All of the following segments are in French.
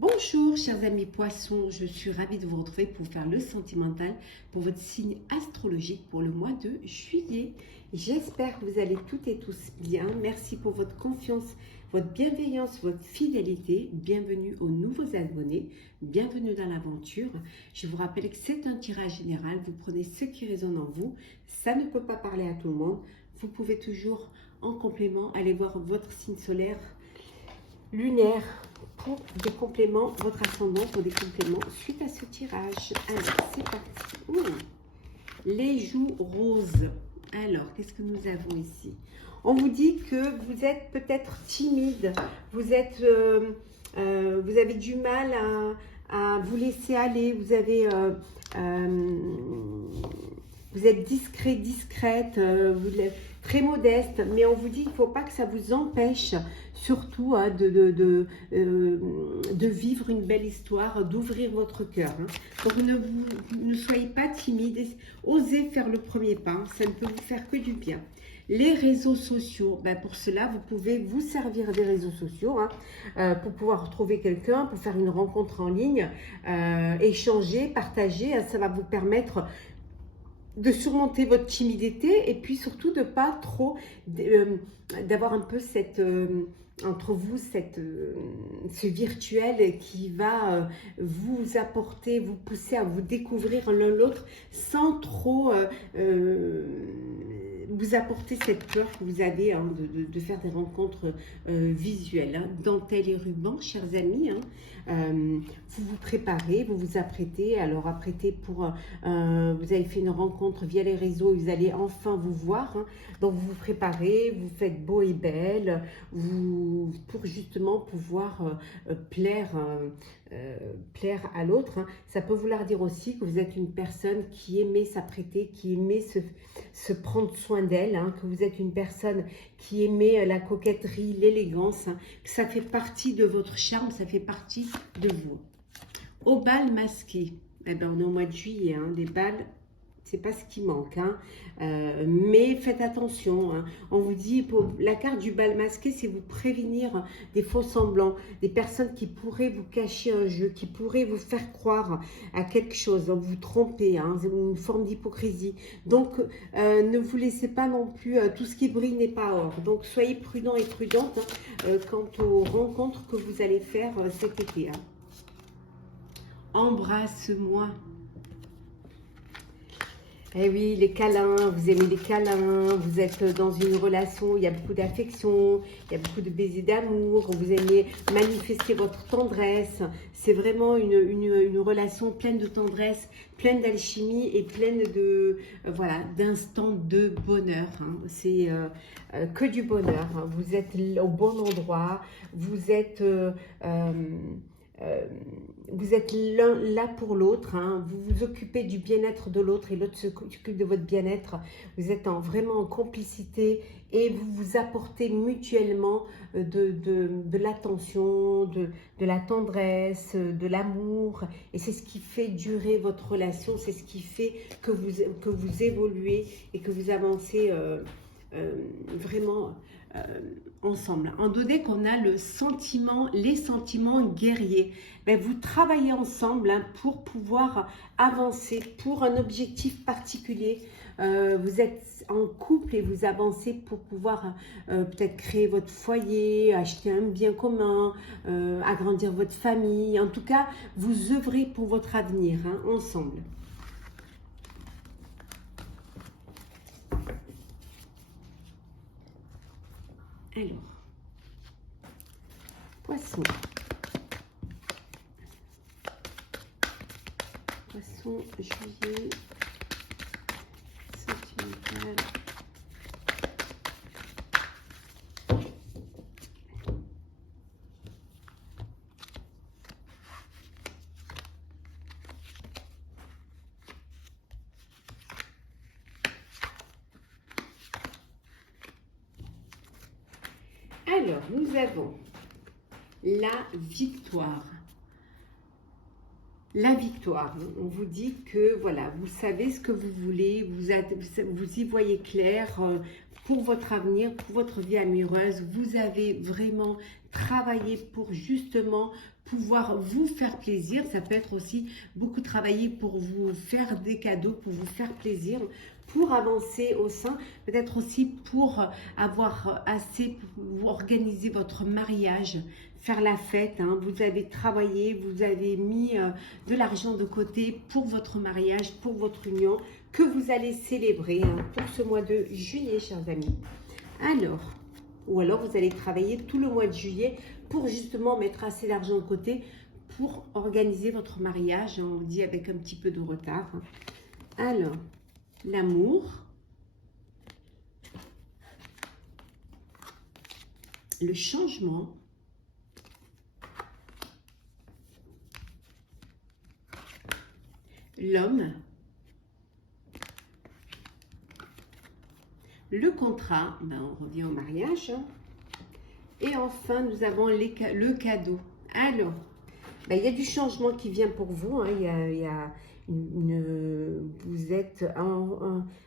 Bonjour chers amis poissons, je suis ravie de vous retrouver pour faire le sentimental pour votre signe astrologique pour le mois de juillet. J'espère que vous allez toutes et tous bien. Merci pour votre confiance, votre bienveillance, votre fidélité. Bienvenue aux nouveaux abonnés, bienvenue dans l'aventure. Je vous rappelle que c'est un tirage général, vous prenez ce qui résonne en vous. Ça ne peut pas parler à tout le monde. Vous pouvez toujours en complément aller voir votre signe solaire, lunaire, pour des compléments, votre ascendant pour des compléments suite à ce tirage. Alors, c'est parti. Les joues roses. Alors, qu'est-ce que nous avons ici? On vous dit que vous êtes peut-être timide, vous avez du mal à vous laisser aller, vous êtes discret, discrète, vous êtes très modeste, mais on vous dit qu'il ne faut pas que ça vous empêche surtout de vivre une belle histoire, d'ouvrir votre cœur. Donc ne soyez pas timide, osez faire le premier pas, ça ne peut vous faire que du bien. Les réseaux sociaux, pour cela, vous pouvez vous servir des réseaux sociaux pour pouvoir retrouver quelqu'un, pour faire une rencontre en ligne, échanger, partager, ça va vous permettre de surmonter votre timidité et puis surtout de pas trop d'avoir un peu entre vous ce virtuel qui va vous apporter, vous pousser à vous découvrir l'un l'autre sans trop vous apporter cette peur que vous avez de faire des rencontres visuelles. Dentelle et ruban, chers amis, vous vous préparez, vous vous apprêtez. Alors apprêtez pour, vous avez fait une rencontre via les réseaux, vous allez enfin vous voir. Donc vous vous préparez, vous faites beau et belle, pour justement pouvoir plaire à l'autre. Ça peut vouloir dire aussi que vous êtes une personne qui aimait s'apprêter, qui aimait se prendre soin d'elle, que vous êtes une personne qui aimait la coquetterie, l'élégance, que ça fait partie de votre charme, ça fait partie de vous. Au bal masqué, on est au mois de juillet, des balles, c'est pas ce qui manque, mais faites attention. On vous dit, pour la carte du bal masqué, c'est vous prévenir des faux semblants, des personnes qui pourraient vous cacher un jeu, qui pourraient vous faire croire à quelque chose, donc vous tromper, une forme d'hypocrisie. Donc, ne vous laissez pas non plus, tout ce qui brille n'est pas or. Donc, soyez prudent et prudente quant aux rencontres que vous allez faire cet été. Embrasse-moi. Eh oui, les câlins, vous aimez les câlins, vous êtes dans une relation où il y a beaucoup d'affection, il y a beaucoup de baisers d'amour, vous aimez manifester votre tendresse. C'est vraiment une relation pleine de tendresse, pleine d'alchimie et pleine de d'instants de bonheur. C'est que du bonheur. Vous êtes au bon endroit, vous êtes l'un là pour l'autre, vous vous occupez du bien-être de l'autre et l'autre s'occupe de votre bien-être. Vous êtes vraiment en complicité et vous vous apportez mutuellement de l'attention, de la tendresse, de l'amour. Et c'est ce qui fait durer votre relation, c'est ce qui fait que vous évoluez et que vous avancez vraiment ensemble. En donné qu'on a les sentiments guerriers, vous travaillez ensemble pour pouvoir avancer pour un objectif particulier. Vous êtes en couple et vous avancez pour pouvoir peut-être créer votre foyer, acheter un bien commun, agrandir votre famille. En tout cas, vous œuvrez pour votre avenir ensemble. Alors, poisson. Poisson, juillet, sentimental. Alors, nous avons la victoire. La victoire, on vous dit que voilà, vous savez ce que vous voulez, vous y voyez clair, vous pour votre avenir, pour votre vie amoureuse. Vous avez vraiment travaillé pour justement pouvoir vous faire plaisir. Ça peut être aussi beaucoup travailler pour vous faire des cadeaux, pour vous faire plaisir, pour avancer au sein, peut-être aussi pour avoir assez pour organiser votre mariage, faire la fête. Hein. Vous avez travaillé, vous avez mis de l'argent de côté pour votre mariage, pour votre union, que vous allez célébrer hein, pour ce mois de juillet, chers amis. Alors, ou alors vous allez travailler tout le mois de juillet pour justement mettre assez d'argent de côté pour organiser votre mariage. On dit avec un petit peu de retard. Alors, l'amour, le changement, l'homme, le contrat, ben on revient au mariage, et enfin nous avons le cadeau. Alors, ben, il y a du changement qui vient pour vous, hein. Il y a vous êtes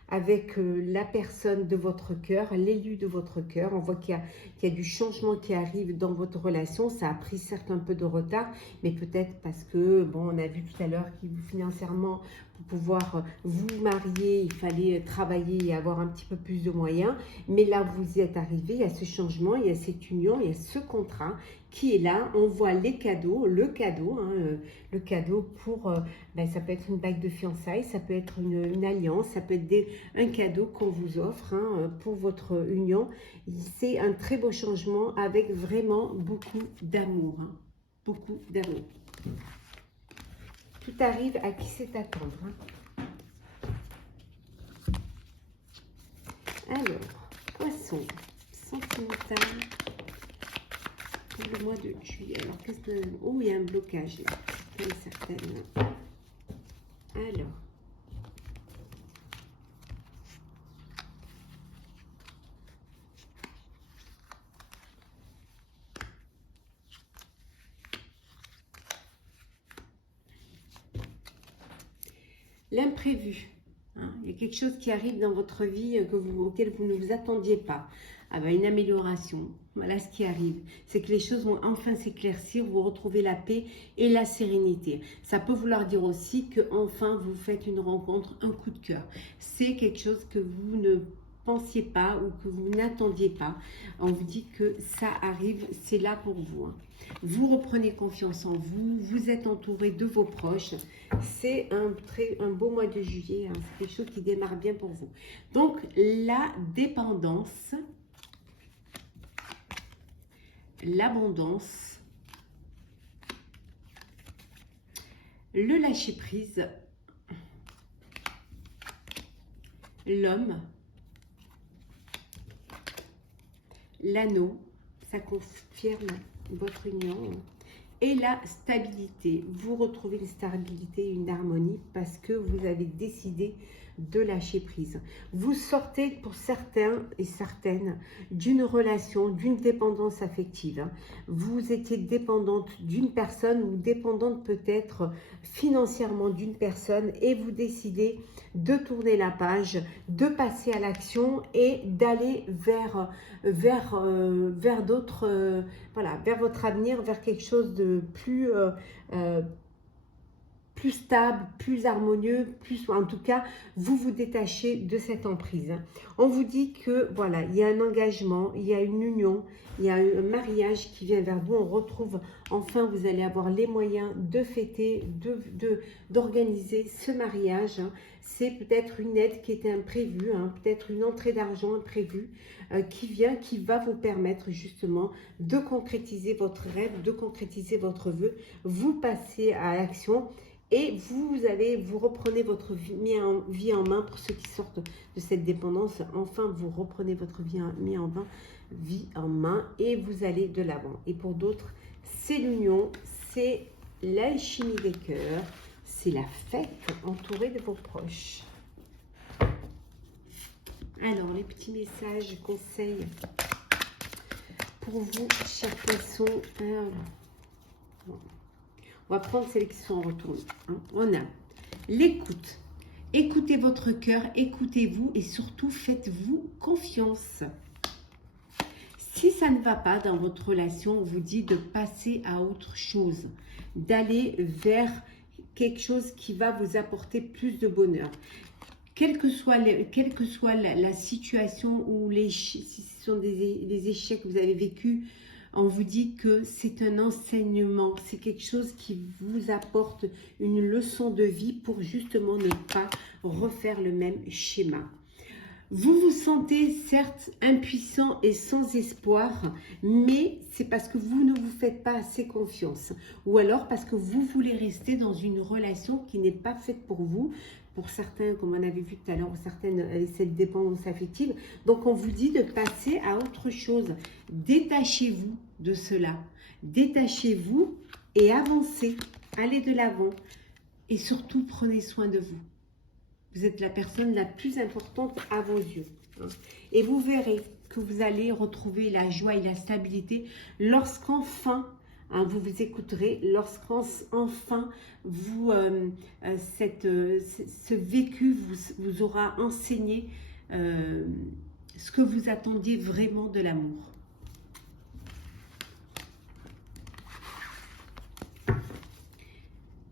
avec la personne de votre cœur, l'élu de votre cœur. On voit qu'il y a du changement qui arrive dans votre relation. Ça a pris certes un peu de retard, mais peut-être parce que, bon, on a vu tout à l'heure qu'il financièrement, pour pouvoir vous marier, il fallait travailler et avoir un petit peu plus de moyens. Mais là, vous y êtes arrivé, il y a ce changement, il y a cette union, il y a ce contrat qui est là. On voit les cadeaux, le cadeau pour, ben, ça peut être une bague de fiançailles, ça peut être une alliance, ça peut être un cadeau qu'on vous offre hein, pour votre union. C'est un très beau changement avec vraiment beaucoup d'amour. Hein, beaucoup d'amour. Tout arrive à qui sait attendre. Hein. Alors, poisson, sentimental pour le mois de juillet. Alors, qu'est-ce que... Oh, il y a un blocage là, comme certaines. Alors. L'imprévu. Hein, il y a quelque chose qui arrive dans votre vie auquel vous ne vous attendiez pas. Ah ben, une amélioration. Voilà ce qui arrive. C'est que les choses vont enfin s'éclaircir, vous retrouvez la paix et la sérénité. Ça peut vouloir dire aussi que enfin vous faites une rencontre, un coup de cœur. C'est quelque chose que vous ne pensiez pas ou que vous n'attendiez pas. On vous dit que ça arrive, c'est là pour vous. Hein. Vous reprenez confiance en vous, vous êtes entouré de vos proches. C'est un beau mois de juillet, hein. C'est quelque chose qui démarre bien pour vous. Donc, la dépendance, l'abondance, le lâcher-prise, l'homme, l'anneau, ça confirme votre union, et la stabilité. Vous retrouvez une stabilité, une harmonie parce que vous avez décidé de lâcher prise. Vous sortez pour certains et certaines d'une relation, d'une dépendance affective. Vous étiez dépendante d'une personne ou dépendante peut-être financièrement d'une personne et vous décidez de tourner la page, de passer à l'action et d'aller vers d'autres, voilà, vers votre avenir, vers quelque chose de plus stable, plus harmonieux, plus, en tout cas, vous vous détachez de cette emprise. On vous dit que, voilà, il y a un engagement, il y a une union, il y a un mariage qui vient vers vous. On retrouve, enfin, vous allez avoir les moyens de fêter, d'organiser ce mariage. C'est peut-être une aide qui était imprévue, hein, peut-être une entrée d'argent imprévue qui vient, qui va vous permettre justement de concrétiser votre rêve, de concrétiser votre vœu. Vous passez à l'action. Et vous reprenez votre vie en main pour ceux qui sortent de cette dépendance. Enfin, vous reprenez votre vie en main et vous allez de l'avant. Et pour d'autres, c'est l'union, c'est l'alchimie des cœurs, c'est la fête entourée de vos proches. Alors, les petits messages, conseils pour vous, chaque poisson. On va prendre celles qui sont en retour. Hein. On a l'écoute. Écoutez votre cœur, écoutez-vous et surtout faites-vous confiance. Si ça ne va pas dans votre relation, on vous dit de passer à autre chose, d'aller vers quelque chose qui va vous apporter plus de bonheur. Quelle que soit la situation ou si ce sont des échecs que vous avez vécus, on vous dit que c'est un enseignement, c'est quelque chose qui vous apporte une leçon de vie pour justement ne pas refaire le même schéma. Vous vous sentez certes impuissant et sans espoir, mais c'est parce que vous ne vous faites pas assez confiance. Ou alors parce que vous voulez rester dans une relation qui n'est pas faite pour vous. Pour certains, comme on avait vu tout à l'heure, certaines avec cette dépendance affective. Donc on vous dit de passer à autre chose. Détachez-vous de cela. Détachez-vous et avancez. Allez de l'avant. Et surtout, prenez soin de vous. Vous êtes la personne la plus importante à vos yeux. Et vous verrez que vous allez retrouver la joie et la stabilité lorsqu'enfin, vous vous écouterez, lorsqu'enfin ce vécu vous aura enseigné ce que vous attendiez vraiment de l'amour.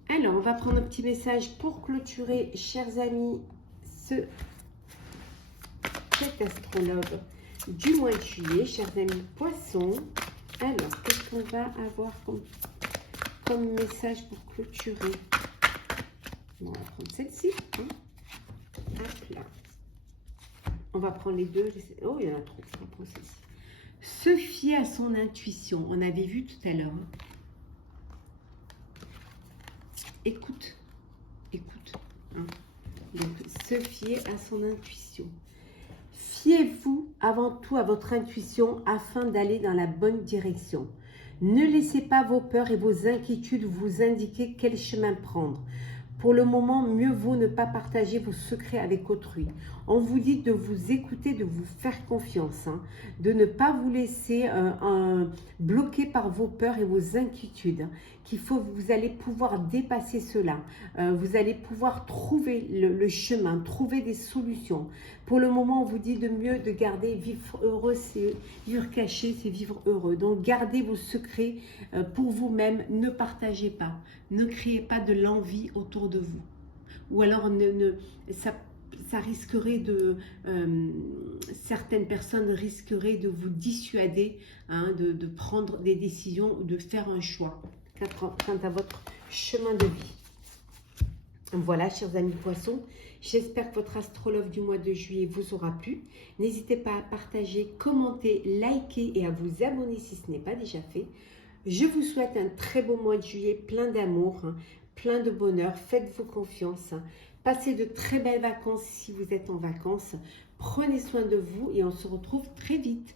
Alors, on va prendre un petit message pour clôturer, chers amis, cet astrologue du mois de juillet, chers amis poissons. Alors, qu'est-ce qu'on va avoir comme message pour clôturer? Bon, on va prendre celle-ci. Hop là. On va prendre les deux. Oh, il y en a trop. On va prendre celle-ci. Se fier à son intuition. On avait vu tout à l'heure. Écoute. Donc, se fier à son intuition. Fiez-vous avant tout à votre intuition afin d'aller dans la bonne direction. Ne laissez pas vos peurs et vos inquiétudes vous indiquer quel chemin prendre. Pour le moment, mieux vaut ne pas partager vos secrets avec autrui. On vous dit de vous écouter, de vous faire confiance, de ne pas vous laisser bloquer par vos peurs et vos inquiétudes. Vous allez pouvoir dépasser cela. Vous allez pouvoir trouver le chemin, trouver des solutions. Pour le moment, on vous dit de mieux de garder vivre heureux, c'est vivre caché, c'est vivre heureux. Donc, gardez vos secrets pour vous-même, ne partagez pas. Ne créez pas de l'envie autour de vous. Ou alors, ça risquerait de... certaines personnes risqueraient de vous dissuader de prendre des décisions ou de faire un choix quant à votre chemin de vie. Voilà, chers amis poissons, j'espère que votre astrologue du mois de juillet vous aura plu. N'hésitez pas à partager, commenter, liker et à vous abonner si ce n'est pas déjà fait. Je vous souhaite un très beau mois de juillet, plein d'amour, plein de bonheur. Faites-vous confiance. Passez de très belles vacances si vous êtes en vacances. Prenez soin de vous et on se retrouve très vite.